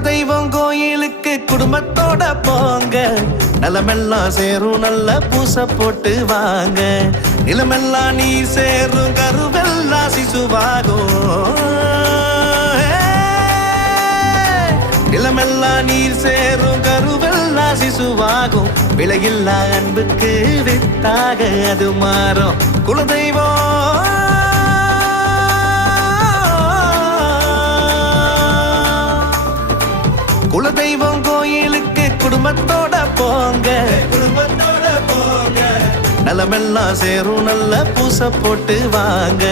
குலதெய்வம் கோயிலுக்கு குடும்பத்தோட போங்க, நலமெல்லாம் சேரும் நல்ல பூச போட்டு வாங்க. நிலமெல்லாம் நீர் சேரும் கருவெல்லாம் சிசுவாகும். நிலமெல்லாம் நீர் சேரும் கருவெல்லாம் சிசுவாகும். விலையில்லா அன்புக்கு வித்தாக அது மாறும். குலதெய்வம் குலதெய்வம் கோயிலுக்கு குடும்பத்தோட போங்க, நலமெல்லாம் சேரும் நல்ல பூச போட்டு வாங்க.